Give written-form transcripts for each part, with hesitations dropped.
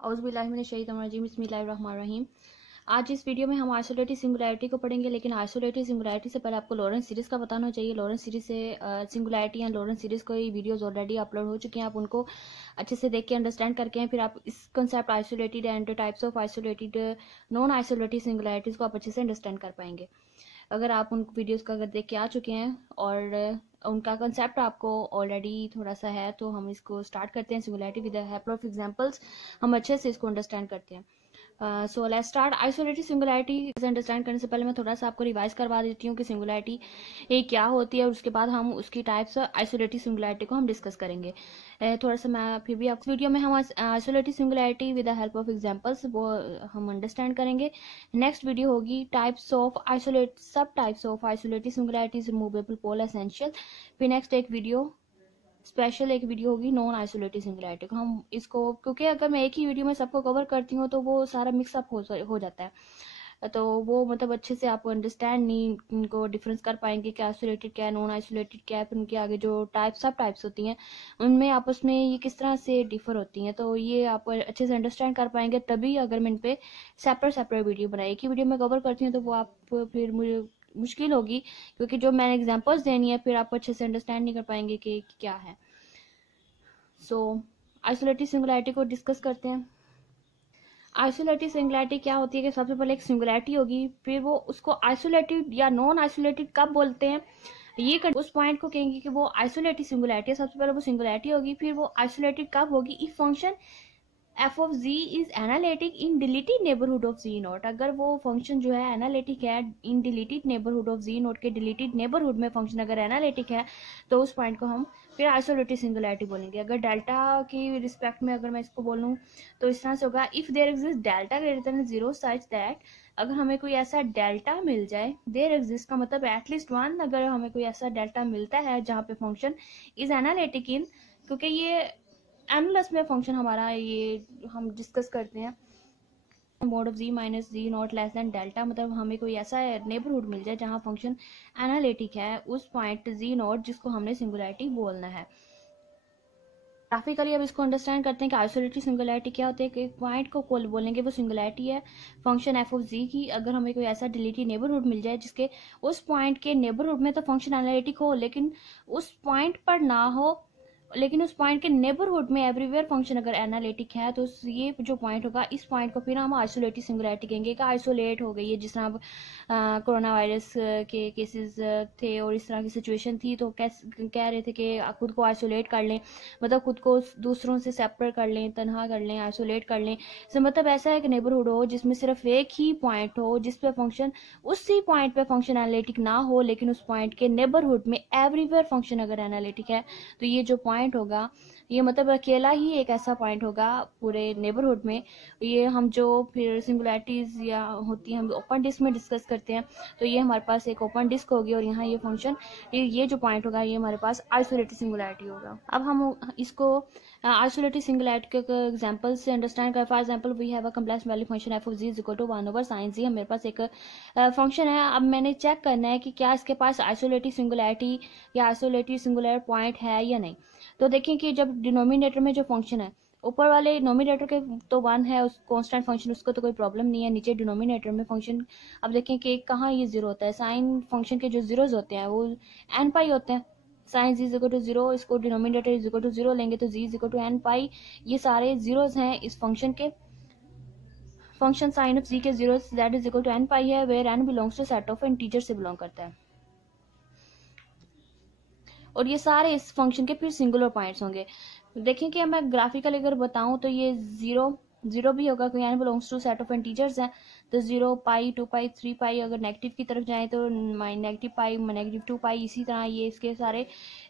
औज़ुबिल्लाहिमिनश्शैतानिर्रजीम बिस्मिल्लाहिर्रहमानिर्रहीम। आज इस वीडियो में हम आइसोलेटेड सिंगुलैरिटी को पढ़ेंगे, लेकिन आइसोलेटेड सिंगुलैरिटी से पहले आपको लॉरेंस सीरीज़ का बताना चाहिए। लॉरेंस सीरीज़ से सिंगुलैरिटी एंड लॉरेंस सीरीज़ कोई वीडियोस ऑलरेडी अपलोड हो चुके हैं, आप उनको अच्छे से देख के अंडरस्टैंड करके हैं, फिर आप इस concept isolated and types of isolated non isolated singularities को आप अच्छे से अंडरस्टैंड कर पाएंगे। अगर आप उन वीडियोस को अगर देख के आ चुके हैं और उनका कंसेप्ट आपको ऑलरेडी थोड़ा सा है, तो हम इसको स्टार्ट करते हैं। Singularity with the help of examples हम अच्छे से इसको अंडरस्टैंड करते हैं। So let's start. Isolated singularity understand करने से पहले मैं थोड़ा सा आपको रिवाइज करवा देती हूँ कि सिंगुलैरिटी ये क्या होती है, और उसके बाद हम उसकी टाइप्स आइसोलेटेड सिंगुलैरिटी को हम डिस्कस करेंगे। थोड़ा सा मैं फिर भी आप वीडियो में हम isolated singularity with the help of examples वो हम अंडरस्टैंड करेंगे। नेक्स्ट वीडियो होगी टाइप्स ऑफ आइसोलेट सब types of isolated singularities, removable pole, essential. फिर नेक्स्ट एक वीडियो स्पेशल एक वीडियो होगी नॉन आइसोलेटेड सिंगुलैरिटी को। हम इसको क्योंकि अगर मैं एक ही वीडियो में सबको कवर करती हूँ तो वो सारा मिक्सअप हो जाता है, तो वो मतलब अच्छे से आप अंडरस्टैंड नहीं इनको डिफरेंस कर पाएंगे कि आइसोलेटेड क्या है, नॉन आइसोलेटेड क्या है, फिर उनके आगे जो सब टाइप्स होती हैं उनमें आपस में ये किस तरह से डिफर होती हैं, तो ये आप अच्छे से अंडरस्टैंड कर पाएंगे तभी अगर मैं इन पे सेपरेट वीडियो बनाई। एक ही वीडियो में कवर करती हूँ तो वो आप फिर मुझे मुश्किल होगी, क्योंकि जो मैंने एग्जांपल्स देनी है फिर आप अच्छे से अंडरस्टैंड नहीं कर पाएंगे कि क्या है। सो आइसोलेटेड सिंगुलैरिटी को डिस्कस करते हैं। आइसोलेटेड सिंगुलैरिटी क्या होती है कि सबसे पहले एक सिंगुलैरिटी होगी, फिर वो उसको आइसोलेटेड या नॉन आइसोलेटेड कब बोलते हैं ये उस पॉइंट को कहेंगे कि वो आइसोलेटेड सिंगुलैरिटी है। सबसे पहले वो सिंगुलैरिटी होगी, फिर वो आइसोलेटेड कब होगी if function f of z is analytic in deleted neighbourhood of z naught. अगर वो फंक्शन जो है एनालिटिक है in deleted neighbourhood of z naught के डिलीटेड नेबरहुड में फंक्शन अगर एनालिटिक है तो उस पॉइंट को हम फिर आइसोलेटेड सिंगुलैरिटी बोलेंगे। अगर डेल्टा की रिस्पेक्ट में अगर मैं इसको बोलूँ तो इस तरह से होगा, if there exist delta greater than zero such that, अगर हमें कोई ऐसा डेल्टा मिल जाए, देयर एग्जिस्ट का मतलब एटलीस्ट वन, अगर हमें कोई ऐसा डेल्टा मिलता है जहाँ पे फंक्शन इज एनालिटिक इन, क्योंकि ये एनालिस में फंक्शन हमारा ये हम डिस्कस करते हैं mod of z minus z naught less than delta, मतलब हमें कोई ऐसा नेबरहुड मिल जाए जहां फंक्शन एनालिटिक है, उस पॉइंट जी नॉट जिसको हमने सिंगुलैरिटी बोलना है। ग्राफिकली अब इसको अंडरस्टैंड करते हैं कि आइसोलेटेड सिंगुलैरिटी क्या होती है। कि एक पॉइंट को बोलेंगे वो सिंगुलैरिटी है फंक्शन एफ ऑफ जी की, अगर हमें कोई ऐसा डिलीटेड नेबरहुड मिल जाए जिसके उस पॉइंट के नेबरहुड में तो फंक्शन एनालिटिक हो लेकिन उस पॉइंट पर ना हो, लेकिन उस पॉइंट के नेबरहुड में एवरीवेयर फंक्शन अगर एनालिटिक है, तो ये जो पॉइंट होगा इस पॉइंट को फिर हम आइसोलेटेड सिंगुलैरिटी कहेंगे कि आइसोलेट हो गई है। जिस तरह अब कोरोना वायरस के केसेस थे और इस तरह की सिचुएशन थी, तो कह रहे थे कि खुद को आइसोलेट कर लें, मतलब खुद को दूसरों से सेपरेट कर लें, तनहा कर लें, आइसोलेट कर लें। तो मतलब ऐसा है कि नेबरहुड हो जिसमें सिर्फ एक ही पॉइंट हो जिस पे फंक्शन उसी पॉइंट पे फंक्शन एनालिटिक ना हो, लेकिन उस पॉइंट के नेबरहुड में एवरीवेयर फंक्शन अगर एनालिटिक है, तो ये जो पॉइंट होगा ये मतलब अकेला ही एक ऐसा पॉइंट होगा पूरे नेबरहुड में। ये हम जो फिर सिंगुलैरिटीज या होती है हम ओपन डिस्क में डिस्कस करते हैं, तो ये हमारे पास एक ओपन डिस्क होगी और यहाँ ये फंक्शन ये जो पॉइंट होगा ये हमारे पास आइसोलेटेड सिंगुलैरिटी होगा। अब हम इसको आइसोलेटेड सिंगुलैरिटी के एग्जांपल से अंडरस्टैंड कर। For example we have a complex value function f of z is equal to 1 over sine z. मेरे पास एक फंक्शन है, अब मैंने चेक करना है कि क्या इसके पास आइसोलेटेड सिंगुलैरिटी या आइसोलेटेड सिंगुलर पॉइंट है या नहीं। तो देखें कि जब डिनोमिनेटर में जो फंक्शन है, ऊपर वाले नोमिनेटर के तो 1 है उस कांस्टेंट फंक्शन, उसको तो कोई प्रॉब्लम नहीं है। नीचे डिनोमिनेटर में फंक्शन, अब देखें कि कहाँ ये जीरो होता है। साइन फंक्शन के जो जीरोज होते हैं वो एन पाई होते हैं। Sine z is equal to zero, इसको denominator is equal to zero लेंगे तो z is equal to n pi, ये सारे जीरोज हैं इस फंक्शन के। फंक्शन साइन ऑफ जी के zeros that is equal to n pi है, where n belongs to set of integer से बिलोंग करता है, और ये सारे इस फंक्शन के फिर सिंगुलर पॉइंट्स होंगे। देखें कि मैं ग्राफिकली अगर बताऊं तो ये जीरो भी होगा, कोई n belongs to set of integers है, तो 0 पाई 2 पाई 3 पाई, अगर नेगेटिव की तरफ जाए तो नेगेटिव पाई नेगेटिव 2 पाई, इसी तरह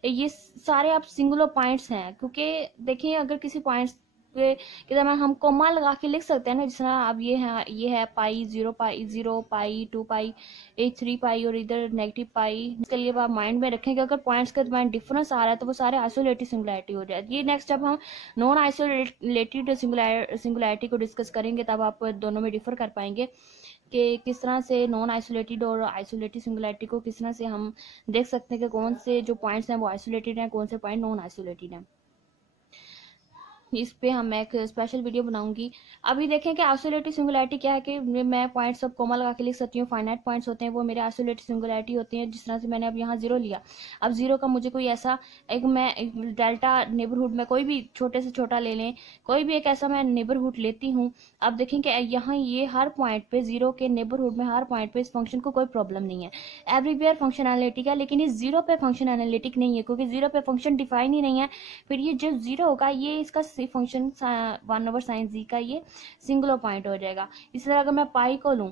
ये सारे आप सिंगुलर पॉइंट्स हैं। क्योंकि देखिए अगर किसी पॉइंट्स कि हम कोमा लगा के लिख सकते हैं ना, जिस तरह अब ये है पाई 0 पाई 2 पाई 3 पाई और इधर नेगेटिव पाई। इसके लिए आप माइंड में रखें कि अगर पॉइंट्स के दरमियान डिफरेंस आ रहा है तो वो सारे आइसोलेटेड सिंगुलैरिटी हो जाए। ये नेक्स्ट जब हम नॉन आइसोलेटेड सिंगुलैरिटी को डिस्कस करेंगे तब आप दोनों में डिफर कर पाएंगे कि किस तरह से नॉन आइसोलेटेड और आइसोलेटेड सिंगुलैरिटी को किस तरह से हम देख सकते हैं कि कौन से जो पॉइंट्स हैं वो आइसोलेटेड हैं, कौन से पॉइंट नॉन आइसोलेटेड हैं। इस पे मैं एक स्पेशल वीडियो बनाऊंगी। अभी देखें कि आइसोलेटेड सिंगुलैरिटी क्या है, कि मैं पॉइंट्स सब कोमा लगा के लिख सकती हूँ। फाइनाइट पॉइंट्स होते हैं वो मेरे आइसोलेटेड सिंगुलैरिटी होती हैं। जिस तरह से मैंने अब यहाँ 0 लिया, अब 0 का मुझे कोई ऐसा मैं डेल्टा नेबरहुड में कोई भी छोटे से छोटा ले लें, कोई भी एक ऐसा मैं नेबरहुड लेती हूँ। अब देखें कि यहाँ ये हर पॉइंट पे 0 के नेबरहुड में हर पॉइंट पे इस फंक्शन को कोई प्रॉब्लम नहीं है, एवरीवेयर फंक्शन एनालिटिक है। लेकिन इस 0 पे फंक्शन एनालिटिक नहीं है, क्योंकि 0 पे फंक्शन डिफाइन ही नहीं है। फिर ये जो 0 होगा ये इसका फंक्शन 1/sin z का ये सिंगुलर पॉइंट हो जाएगा। इसी तरह अगर मैं पाई को लूँ,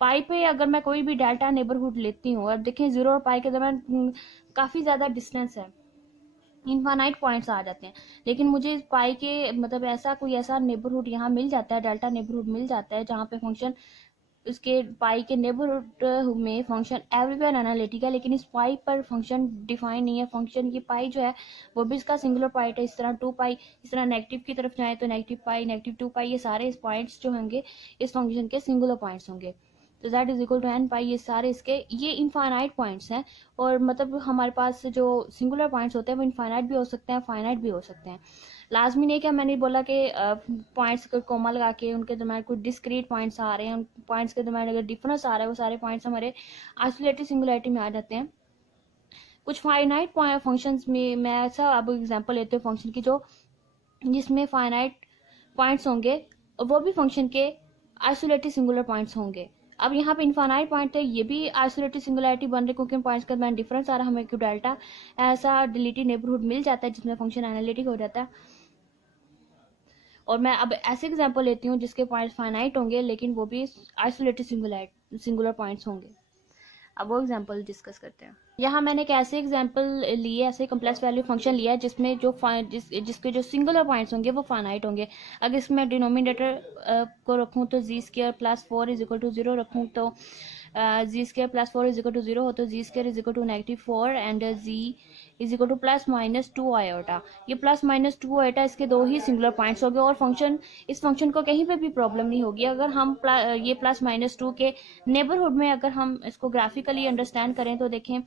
पाई पे अगर मैं कोई भी डेल्टा नेबरहुड लेती हूँ, अब देखें 0 और पाई के दरमियान काफी ज्यादा डिस्टेंस है, इनफाइनाइट पॉइंट्स आ जाते हैं। लेकिन मुझे इस पाई के मतलब ऐसा कोई ऐसा नेबरहुड यहाँ मिल जाता है, डेल्टा नेबरहुड मिल जाता है, जहाँ पे फंक्शन उसके पाई के नेबरहुड में फंक्शन एवरीवेयर एनालिटिक है, लेकिन इस पाई पर फंक्शन डिफाइन नहीं है। फंक्शन ये पाई जो है वो भी इसका सिंगुलर पॉइंट है। इस तरह 2 पाई, इस तरह नेगेटिव की तरफ जाए तो नेगेटिव पाई, नेगेटिव 2 पाई, ये सारे इस पॉइंट्स जो होंगे इस फंक्शन के सिंगुलर पॉइंट्स होंगे। तो that is equal to n pi, ये सारे इसके ये इनफाइनाइट पॉइंट्स हैं। और मतलब हमारे पास जो सिंगुलर पॉइंट्स होते हैं वो इनफाइनाइट भी हो सकते हैं, फाइनाइट भी हो सकते हैं। लाजमी नहीं, क्या मैंने बोला कि पॉइंट्स को कोमा लगा के उनके दरम्यान कुछ डिस्क्रीट पॉइंट्स आ रहे हैं, उन पॉइंट्स के दरम्यान अगर डिफरेंस आ रहा है वो सारे पॉइंट्स हमारे आइसोलेटेड सिंगुलैरिटी में आ जाते हैं। कुछ फाइनाइट फंक्शंस में मैं ऐसा अब एग्जांपल लेते हूँ फंक्शन की जो जिसमें फाइनाइट पॉइंट्स होंगे और वो भी फंक्शन के आइसोलेटेड सिंगुलर पॉइंट्स होंगे। अब यहाँ पे इनफाइनाइट पॉइंट है, ये भी आइसोलेटेड सिंगुलैरिटी बन रही, क्योंकि पॉइंट्स के दरम्यान डिफरेंस आ रहा है। हमें क्यों डेल्टा ऐसा डिलीटेड नेबरहुड मिल जाता है जिसमें फंक्शन एनालिटिक हो जाता है। और मैं अब ऐसे एग्जांपल लेती हूँ जिसके पॉइंट्स फाइनाइट होंगे लेकिन वो भी आइसोलेटेड सिंगुलर पॉइंट्स होंगे। अब वो एग्जांपल डिस्कस करते हैं। यहाँ मैंने एक ऐसे एग्जांपल लिए, ऐसे कम्प्लेक्स वैल्यू फंक्शन लिया जिसमें जो जिसके जो सिंगुलर पॉइंट्स होंगे वो फाइनाइट होंगे। अगर इसमें डिनोमिनेटर को रखूँ तो z² + 4 = 0 रखूँ तो z² + 4 = 0 हो तो z² = -4 एंड z = ±2 आयोटा। ये ±2 आयोटा इसके दो ही सिंगुलर पॉइंट्स हो गए और इस फंक्शन को कहीं पे भी प्रॉब्लम नहीं होगी। अगर हम ये ±2 के नेबरहुड में अगर हम इसको ग्राफिकली अंडरस्टैंड करें तो देखें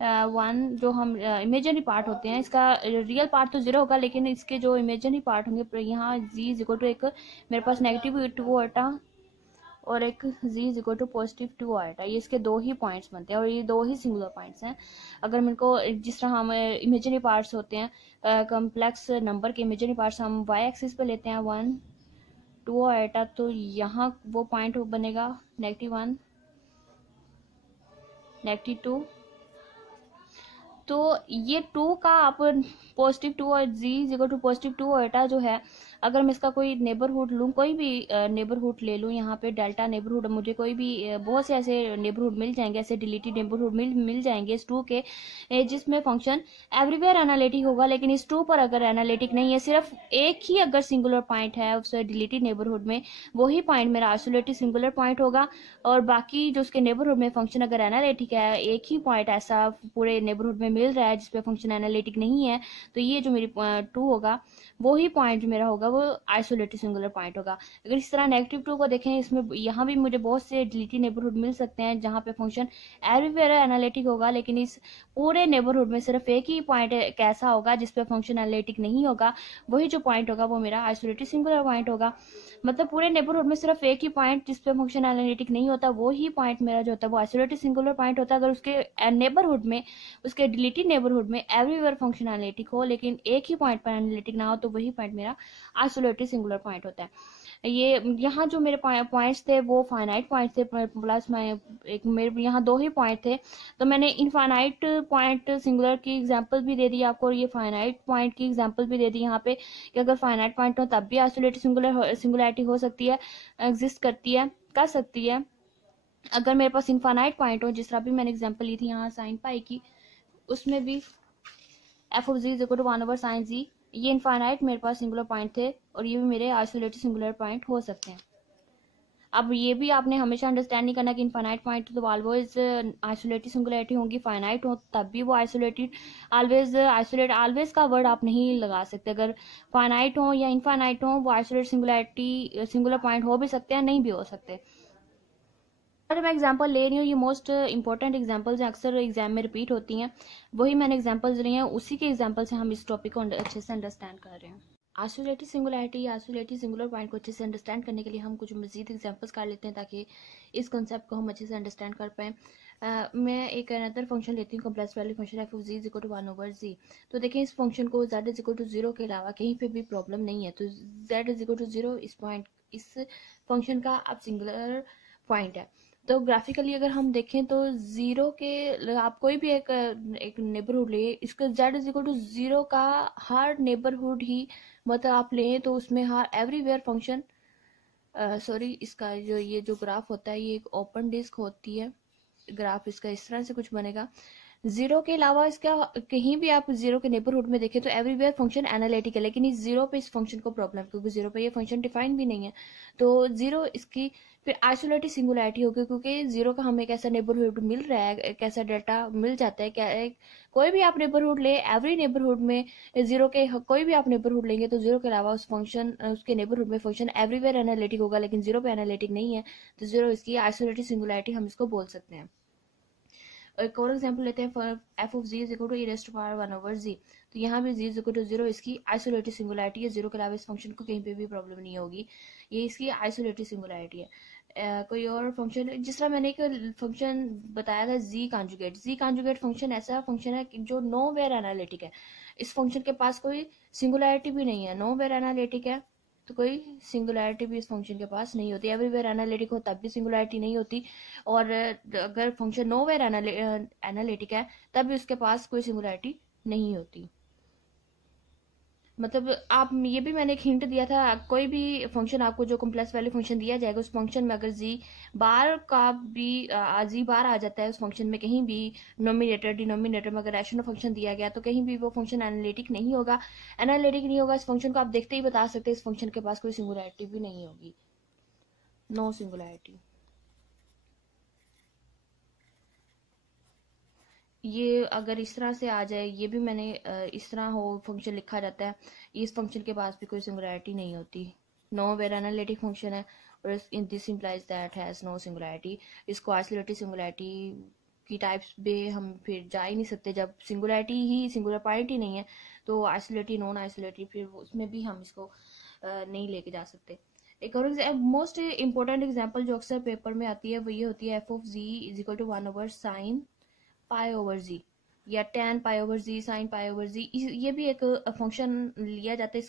1 जो हम इमेजिनरी पार्ट होते हैं, इसका रियल पार्ट तो 0 होगा लेकिन इसके जो इमेजिनरी पार्ट होंगे यहाँ z = एक मेरे पास -2 आयोटा और एक z = +2 आयोटा, ये इसके दो ही पॉइंट्स बनते हैं और ये दो ही सिंगुलर पॉइंट्स हैं। अगर मेरे को जिस तरह हम इमेजिनरी पार्ट्स होते हैं कम्प्लेक्स नंबर के इमेजिनरी पार्ट्स हम y एक्सिस पे लेते हैं 1 2 आयोटा, तो यहाँ वो पॉइंट बनेगा -1 -2। तो ये 2 का आप +2 और z = +2 आयोटा जो है, अगर मैं इसका कोई नेबरहुड लूँ, कोई भी नेबरहुड ले लूँ, यहाँ पे डेल्टा नेबरहुड, मुझे कोई भी बहुत से ऐसे नेबरहुड मिल जाएंगे, ऐसे डिलीटेड नेबरहुड मिल जाएंगे इस 2 के जिसमें फंक्शन एवरीवेयर एनालिटिक होगा। लेकिन इस 2 पर अगर एनालिटिक नहीं है, सिर्फ एक ही अगर सिंगुलर पॉइंट है उस डिलीटेड नेबरहुड में, वही पॉइंट मेरा आइसोलेटेड सिंगुलर पॉइंट होगा। और बाकी जो उसके नेबरहुड में फंक्शन अगर एनालिटिक है, एक ही पॉइंट ऐसा पूरे नेबरहुड में मिल रहा है जिसपे फंक्शन एनालिटिक नहीं है, तो ये जो मेरी 2 होगा वही पॉइंट जो मेरा होगा वो आइसोलेटेड सिंगुलर पॉइंट होगा। अगर इस तरह -2 को देखें, इसमें यहाँ भी मुझे बहुत से डिलीटेड नेबरहुड मिल सकते हैं जहाँ पे फंक्शन एवरीवेयर एनालिटिक होगा, लेकिन इस पूरे नेबरहुड में सिर्फ एक ही पॉइंट कैसा होगा जिसपे फंक्शन एनालिटिक नहीं होगा, वही जो पॉइंट होगा वो मेरा आइसोलेटेड सिंगुलर पॉइंट होगा। मतलब पूरे नेबरहुड में सिर्फ एक ही पॉइंट जिसपे फंक्शन एनालिटिक नहीं होता, वो ही पॉइंट मेरा जो होता है वो आइसोलेटेड सिंगुलर पॉइंट होता है। अगर उसके नेबरहुड में, उसके डिलीटेड नेबरहुड में एवरीवेयर फंक्शन एनालिटिक हो लेकिन एक ही पॉइंट पर एनालिटिक ना हो, तो वही पॉइंट मेरा आइसोलेटेड सिंगुलर पॉइंट होता है। ये यहाँ जो मेरे पॉइंट्स थे वो फाइनाइट पॉइंट्स थे, प्लस एक मेरे यहाँ 2 ही पॉइंट थे, तो मैंने इनफाइनाइट पॉइंट सिंगुलर की एग्जांपल भी दे दी आपको और ये फाइनाइट पॉइंट की एग्जांपल भी दे दी यहाँ पे कि अगर फाइनाइट पॉइंट हो तब भी आइसोलेटेड सिंगुलैरिटी हो सकती है, एग्जिस्ट कर सकती है। अगर मेरे पास इनफाइनाइट पॉइंट हो, जिस तरह भी मैंने एग्जांपल ली थी यहाँ sin पाई की, उसमें भी f(z) = 1/sin z, ये इनफाइनाइट मेरे पास सिंगुलर पॉइंट थे और ये भी मेरे आइसोलेटेड सिंगुलर पॉइंट हो सकते हैं। अब ये भी आपने हमेशा अंडरस्टैंड नहीं करना कि इनफाइनाइट पॉइंट तो ऑलवेज आइसोलेटेड सिंगुलैरिटी होंगी, फाइनाइट हो तब भी वो आइसोलेटेड, ऑलवेज का वर्ड आप नहीं लगा सकते। अगर फाइनाइट हो या इनफाइनाइट हो, वो आइसोलेटेड सिंगुलर पॉइंट हो भी सकते हैं, नहीं भी हो सकते। मैं एग्जांपल ले रही हूँ, ये मोस्ट इंपॉर्टेंट एग्जांपल्स हैं, अक्सर एग्जाम में रिपीट होती हैं, वही मैंने एग्जांपल्स ली हैं, उसी के एग्जांपल से हम इस टॉपिक को अच्छे से अंडरस्टैंड कर रहे हैं। आइसोलेटेड सिंगुलैरिटी या आइसोलेटेड सिंगुलर पॉइंट को अच्छे से अंडरस्टैंड करने के लिए हम कुछ मजीद एग्जांपल्स कर लेते हैं ताकि इस कॉन्सेप्ट को हम अच्छे से अंडरस्टैंड कर पाएँ। मैं एक अनदर फंक्शन लेती हूँ, complex value function f of z is equal to 1/z। तो देखें इस फंक्शन को z इज इक्वल टू 0 के अलावा कहीं पे भी प्रॉब्लम नहीं है, तो z इज इक्वल टू 0 इस फंक्शन का अब सिंगुलर पॉइंट है। तो ग्राफिकली अगर हम देखें तो 0 के आप कोई भी एक नेबरहुड ले, इसका z इज इक्वल टू 0 का हर नेबरहुड ही मतलब आप लें तो उसमें हर एवरीवेयर फंक्शन सॉरी इसका जो ये जो ग्राफ होता है ये एक ओपन डिस्क होती है, ग्राफ इसका इस तरह से कुछ बनेगा। 0 के अलावा इसका कहीं भी आप 0 के नेबरहुड में देखें तो एवरीवेयर फंक्शन एनालिटिक है, लेकिन इस 0 पे इस फंक्शन को प्रॉब्लम क्योंकि 0 पे ये फंक्शन डिफाइन भी नहीं है। तो 0 इसकी फिर आइसोलेटेड सिंगुलैरिटी होगी क्योंकि 0 का हमें एक ऐसा नेबरहुड मिल रहा है, एक ऐसा डेटा मिल जाता है। क्या कोई भी आप नेबरहुड ले, एवरी नेबरहुड में 0 के कोई भी आप नेबरहुड लेंगे तो 0 के अलावा उस फंक्शन उसके नेबरहुड में फंक्शन एवरीवेयर एनालिटिक होगा, लेकिन 0 पे एनालिटिक नहीं है। तो 0 इसकी आइसोलेटेड सिंगुलैरिटी हम इसको बोल सकते हैं। एक और एग्जांपल लेते हैं, f of z is equal to e raised to power 1/z। तो यहाँ भी जी इज इक्वल टू 0 इसकी आइसोलेटेड सिंगुलैरिटी है, 0 के अलावा इस फंक्शन को कहीं पे भी प्रॉब्लम नहीं होगी, ये इसकी आइसोलेटेड सिंगुलैरिटी है। कोई और फंक्शन जिस तरह मैंने एक फंक्शन बताया था जी कॉन्जुगेट फंक्शन ऐसा फंक्शन है जो नो वेयर एनालिटिक है। इस फंक्शन के पास कोई सिंगुलैरिटी भी नहीं है, नो वेयर एनालिटिक है तो कोई सिंगुलैरिटी भी इस फंक्शन के पास नहीं होती। एवरीवेयर एनालिटिक हो तब भी सिंगुलैरिटी नहीं होती, और अगर फंक्शन नो वेयर एनालिटिक है तब भी उसके पास कोई सिंगुलैरिटी नहीं होती। मतलब आप ये भी मैंने एक हिंट दिया था, कोई भी फंक्शन आपको जो कॉम्प्लेक्स वैल्यू फंक्शन दिया जाएगा उस फंक्शन में अगर जी बार का भी जी बार आ जाता है उस फंक्शन में, कहीं भी नोमिनेटर डिनोमिनेटर में अगर रैशनल फंक्शन दिया गया तो कहीं भी वो फंक्शन एनालिटिक नहीं होगा। इस फंक्शन को आप देखते ही बता सकते हैं इस फंक्शन के पास कोई सिंगुलैरिटी भी नहीं होगी, नो सिंगुलैरिटी। ये अगर इस तरह से आ जाए, ये भी मैंने इस तरह हो फंक्शन लिखा जाता है, इस फंक्शन के पास भी कोई सिंगुलैरिटी नहीं होती, नो वेयर एनालिटिक फंक्शन है और in this implies that has no singularity. इसको आइसोलेटेड सिंगुलैरिटी की टाइप्स पे हम फिर जा ही नहीं सकते, जब सिंगुलैरिटी ही सिंगुलर पॉइंट ही नहीं है तो आइसोलेटेड नॉन आइसोलेटेड फिर उसमें भी हम इसको नहीं लेके जा सकते। एक और मोस्ट इंपॉर्टेंट एग्जांपल जो अक्सर पेपर में आती है वो ये होती है f of z is equal to 1/sin π/z या tan π/z sin π/z। ये भी एक फंक्शन लिया जाता है,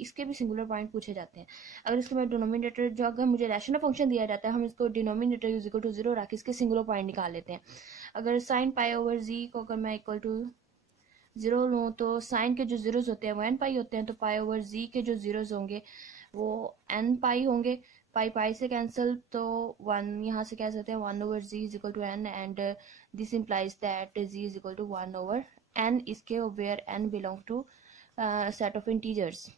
इसके भी सिंगुलर पॉइंट पूछे जाते हैं। अगर इसके में डिनोमिनेटर जो अगर मुझे रैशनल फंक्शन दिया जाता है हम इसको डिनोमिनेटर इज इक्वल टू 0 रख के इसके सिंगुलर पॉइंट निकाल लेते हैं। अगर sin π/z को अगर मैं इक्वल टू 0 लूँ तो साइन के जो जीरोज होते हैं वो n π होते हैं, तो π/z के जो जीरोज होंगे वो n π होंगे। पाई पाई से कैंसिल तो 1 यहाँ से कह सकते हैं 1/z is equal to n and this implies that z is equal to 1/n इसके where n belong to set of integers.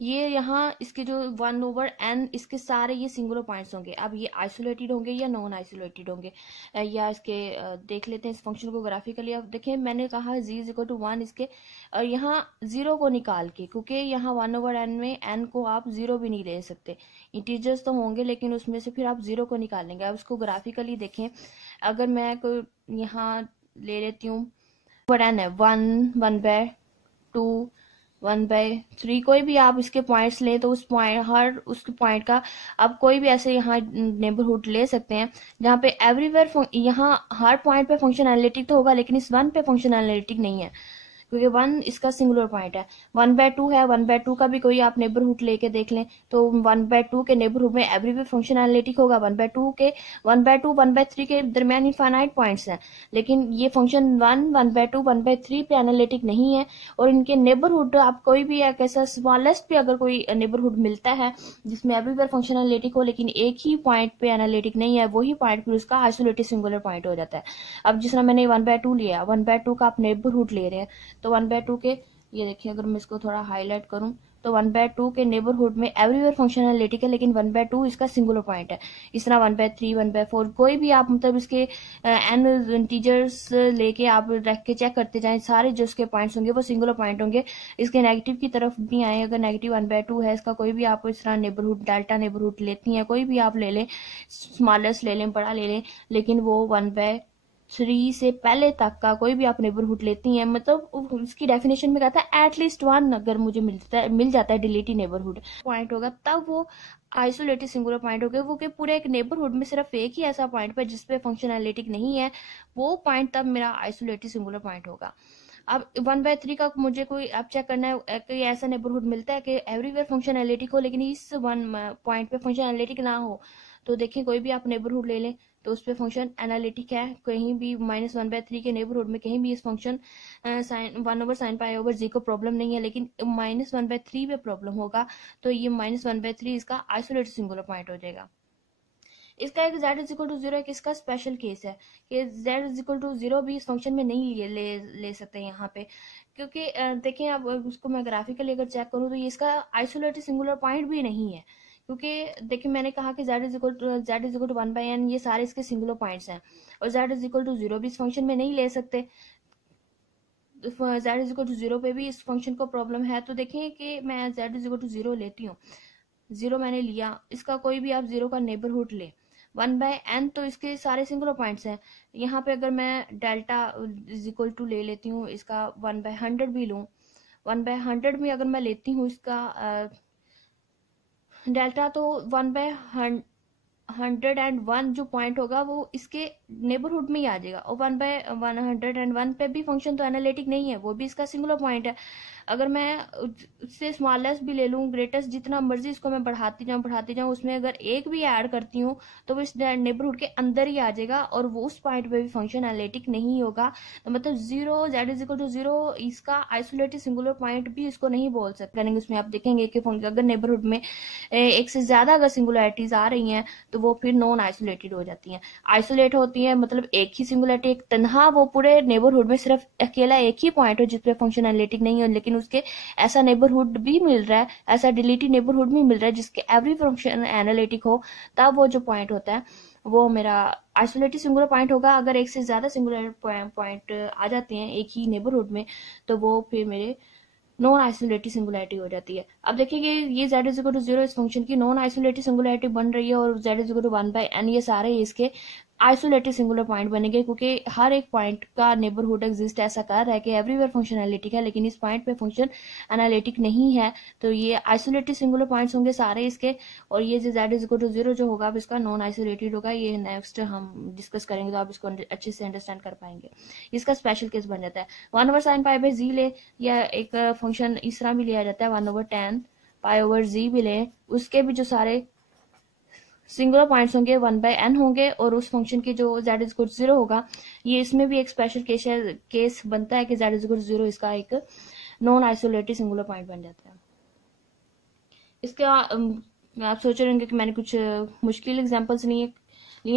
ये यहाँ इसके जो 1/n इसके सारे ये सिंगुलर पॉइंट्स होंगे। अब ये आइसोलेटेड होंगे या नॉन आइसोलेटेड होंगे या इसके देख लेते हैं इस फंक्शन को ग्राफिकली। अब देखिए मैंने कहा z इज इक्वल टू 1 इसके और यहाँ 0 को निकाल के, क्योंकि यहाँ 1/n में n को आप 0 भी नहीं ले सकते, इंटीजर्स तो होंगे लेकिन उसमें से फिर आप 0 को निकालेंगे। अब उसको ग्राफिकली देखें, अगर मैं कोई यहाँ ले लेती हूँ n है 1/2 1/3 कोई भी आप इसके पॉइंट्स लें तो उस पॉइंट हर उसके पॉइंट का आप कोई भी ऐसे यहाँ नेबरहुड ले सकते हैं जहाँ पे एवरीवेयर यहाँ हर पॉइंट पे फंक्शन एनालिटिक तो होगा लेकिन इस 1 पे फंक्शन एनालिटिक नहीं है क्योंकि 1 इसका सिंगुलर पॉइंट है। 1/2 है, 1/2 का भी कोई आप नेबरहुड लेके देख लें तो 1/2 के नेबरहुड में एवरीवेयर फंक्शन एनालिटिक होगा। 1/2 1/3 के दरमियान इनफाइनाइट पॉइंट्स हैं, लेकिन ये फंक्शन 1 1/2 1/3 पे एनालिटिक नहीं है। और इनके नेबरहुड आप कोई भी एक ऐसा स्मॉलेस्ट पे अगर कोई नेबरहुड मिलता है जिसमें एवरीवेयर फंक्शन एनालिटिक हो लेकिन एक ही पॉइंट पे एनालिटिक नहीं है, वही पॉइंट फिर उसका आइसोलेटेड सिंगुलर पॉइंट हो जाता है। अब जिस तरह मैंने 1/2 लिया, 1/2 का आप नेबरहुड ले रहे हैं तो 1/2 के ये देखिए अगर मैं इसको थोड़ा हाईलाइट करूं तो 1/2 के नेबरहुड में एवरीवेयर फंक्शन एनालिटिक है लेकिन 1/2 इसका सिंगुलर पॉइंट है। इस तरह 1/3 1/4 कोई भी आप मतलब इसके n इंटीजर्स लेके आप रख के चेक करते जाएं, सारे जो इसके पॉइंट्स होंगे वो सिंगुलर पॉइंट होंगे। इसके नेगेटिव की तरफ भी आए, अगर नेगेटिव 1/2 है इसका कोई भी आप इस तरह नेबरहुड डेल्टा नेबरहुड लेती हैं, कोई भी आप ले लें, स्मॉलेस्ट ले लें, बड़ा ले लें, लेकिन वो 1/3 3 से पहले तक का कोई भी आप नेबरहुड लेती हैं, मतलब उसकी डेफिनेशन में कहता है एटलीस्ट 1 अगर मुझे मिल जाता है डिलीटेड नेबरहुड पॉइंट होगा, तब वो आइसोलेटेड सिंगुलर पॉइंट हो गए। वो कि पूरे एक नेबरहुड में सिर्फ एक ही ऐसा पॉइंट पे जिसपे फंक्शन एनालिटिक नहीं है, वो पॉइंट तब मेरा आइसोलेटेड सिंगुलर पॉइंट होगा। अब 1/3 का मुझे कोई अब चेक करना है, कोई ऐसा नेबरहुड मिलता है कि एवरीवेयर फंक्शन एनालिटिक हो लेकिन इस 1 पॉइंट पे फंक्शन एनालिटिक ना हो। तो देखिए कोई भी आप नेबरहुड ले लें तो उस पर फंक्शन एनालिटिक है, कहीं भी -1/3 के नेबरहुड में कहीं भी इस फंक्शन साइन 1/sin π/z को प्रॉब्लम नहीं है, लेकिन -1/3 पे प्रॉब्लम होगा। तो ये -1/3 इसका आइसोलेटेड सिंगुलर पॉइंट हो जाएगा। इसका एक z=0 एक इसका स्पेशल केस है कि z=0 भी इस फंक्शन में नहीं ले सकते यहाँ पे, क्योंकि देखें अब उसको मैं ग्राफिकली अगर चेक करूँ तो ये इसका आइसोलेटेड सिंगुलर पॉइंट भी नहीं है, क्योंकि देखिए मैंने कहा कि z=1/n ये सारे इसके सिंगुलर पॉइंट्स हैं, और z=0 भी इस फंक्शन में नहीं ले सकते। z=0 पे भी इस फंक्शन को प्रॉब्लम है। तो देखें कि मैं z=0 लेती हूँ, 0 मैंने लिया, इसका कोई भी आप 0 का नेबरहुड ले 1/n तो इसके सारे सिंगुलर पॉइंट्स हैं। यहाँ पे अगर मैं डेल्टा = ले लेती हूँ, इसका 1/100 भी लूँ, 1/100 में अगर मैं लेती हूँ इसका डेल्टा, तो 1/101 जो पॉइंट होगा वो इसके नेबरहुड में ही आ जाएगा, और 1/101 पे भी फंक्शन तो एनालिटिक नहीं है, वो भी इसका सिंगुलर पॉइंट है। अगर मैं उससे स्मॉलेस्ट भी ले लूँ, ग्रेटेस्ट जितना मर्जी इसको मैं बढ़ाती जाऊँ, उसमें अगर एक भी ऐड करती हूँ तो वो इस नेबरहुड के अंदर ही आ जाएगा, और वो उस पॉइंट पे भी फंक्शन एनालिटिक नहीं होगा। तो मतलब 0 z=0 इसका आइसोलेटेड सिंगुलर पॉइंट भी इसको नहीं बोल सकते करेंगे। उसमें आप देखेंगे कि अगर नेबरहुड में एक से ज्यादा अगर सिंगुलरिटीज आ रही हैं तो वो फिर नॉन आइसोलेटेड हो जाती हैं। आइसोलेट होती है मतलब एक ही सिंगुलरिटी, एक तन्हा वो पूरे नेबरहुड में सिर्फ अकेला एक ही पॉइंट हो जिसपे फंक्शन एनालिटिक नहीं है, लेकिन उसके ऐसा नेबरहुड भी मिल रहा है, ऐसा डिलीटेड नेबरहुड भी मिल रहा है जिसके एवरी फंक्शन एनालिटिक हो, तब वो जो पॉइंट होता है वो मेरा आइसोलेटेड सिंगुलर पॉइंट होगा। अगर एक से ज्यादा सिंगुलर पॉइंट आ जाते हैं एक ही नेबरहुड में तो वो फिर मेरे नॉन आइसोलेटेड सिंगुलरिटी हो जाती है। अब देखिए ये z=0 इस फंक्शन की नॉन आइसोलेटेड सिंगुलरिटी बन रही है, और z=1/n ये सारे इसके आइसोलेटेड सिंगुलर पॉइंट बनेंगे, क्योंकि हर एक पॉइंट का नेबरहुड एग्जिस्ट ऐसा कर रहा है कि एवरीवेयर फंक्शन एनालिटिक है, लेकिन इस पॉइंट पे फंक्शन एनालिटिक नहीं है। तो ये आइसोलेटेड सिंगुलर पॉइंट्स होंगे सारे इसके, और ये जो z=0 जो होगा अब इसका नॉन आइसोलेटेड होगा। ये नेक्स्ट हम डिस्कस करेंगे तो आप इसको अच्छे से अंडरस्टैंड कर पाएंगे। इसका स्पेशल केस बन जाता है 1/sin π/z ले, या एक फंक्शन इस तरह भी लिया जाता है 1/tan π/z भी ले, उसके भी जो सारे सिंगुलर पॉइंट्स होंगे 1/n होंगे, और उस फंक्शन की जो z=0 होगा, ये इसमें भी एक स्पेशल केस बनता है कि z=0 इसका एक नॉन आइसोलेटेड सिंगुलर पॉइंट बन जाता है। इसका आप सोच रहे होंगे कि मैंने कुछ मुश्किल एग्जांपल्स लिए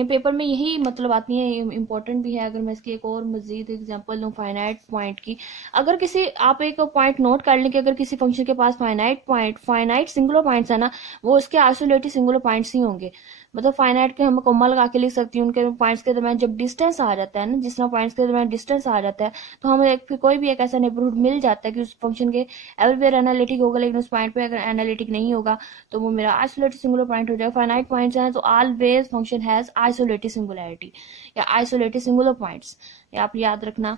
पेपर में, यही मतलब आती है, इंपॉर्टेंट भी है। अगर मैं इसकी एक और मजीद एग्जांपल लूँ फाइनाइट पॉइंट की, अगर किसी आप एक पॉइंट नोट कर लें कि अगर किसी फंक्शन के पास फाइनाइट सिंगुलर पॉइंट्स है ना, वो उसके आइसोलेटेड सिंगुलर पॉइंट्स ही होंगे। मतलब फाइनाइट के हम कॉमा लगा के लिख सकती हूँ, उनके पॉइंट्स के दरमियान जब डिस्टेंस आ जाता है ना, जिस तरह पॉइंट्स के दरमियान डिस्टेंस आ जाता है तो हमें फिर कोई भी एक ऐसा नेबरहुड मिल जाता है कि उस फंक्शन के एवरीवेयर एनालिटिक होगा, लेकिन उस पॉइंट पे अगर एनालिटिक नहीं होगा तो वो मेरा आइसोलेटेड सिंगुलर पॉइंट हो जाएगा। फाइनाइट पॉइंट्स हैं तो always function has isolated singularity या आइसोलेटेड सिंगुलर पॉइंट्स, आप याद रखना।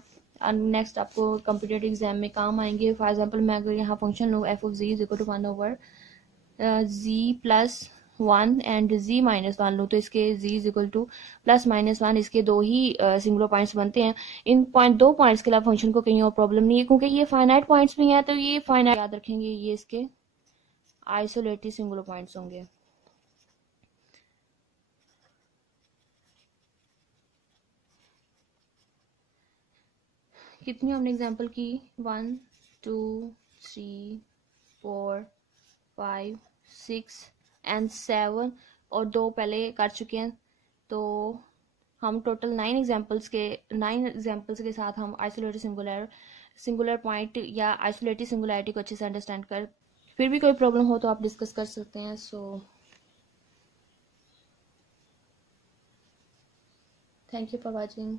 नेक्स्ट आपको कॉम्पिटिटिव एग्जाम में काम आएंगे। फॉर एग्जाम्पल मैं अगर यहाँ फंक्शन लूँ f(z)(1/z+1 एंड z-1 लूँ, तो इसके z=+-1 इसके दो ही सिंगुलर पॉइंट्स बनते हैं। इन दो पॉइंट्स के अलावा फंक्शन को कहीं और प्रॉब्लम नहीं है, क्योंकि ये फाइनाइट पॉइंट्स भी हैं, तो ये फाइनाइट याद रखेंगे, ये इसके आइसोलेटेड सिंगुलर पॉइंट्स होंगे। कितनी हमने एग्जांपल की 1 2 3 4 5 6 एंड 7, और 2 पहले कर चुके हैं। तो हम टोटल 9 एग्जांपल्स के साथ हम आइसोलेटेड सिंगुलर पॉइंट या आइसोलेटेड सिंगुलरिटी को अच्छे से अंडरस्टैंड कर, फिर भी कोई प्रॉब्लम हो तो आप डिस्कस कर सकते हैं। So thank you for watching.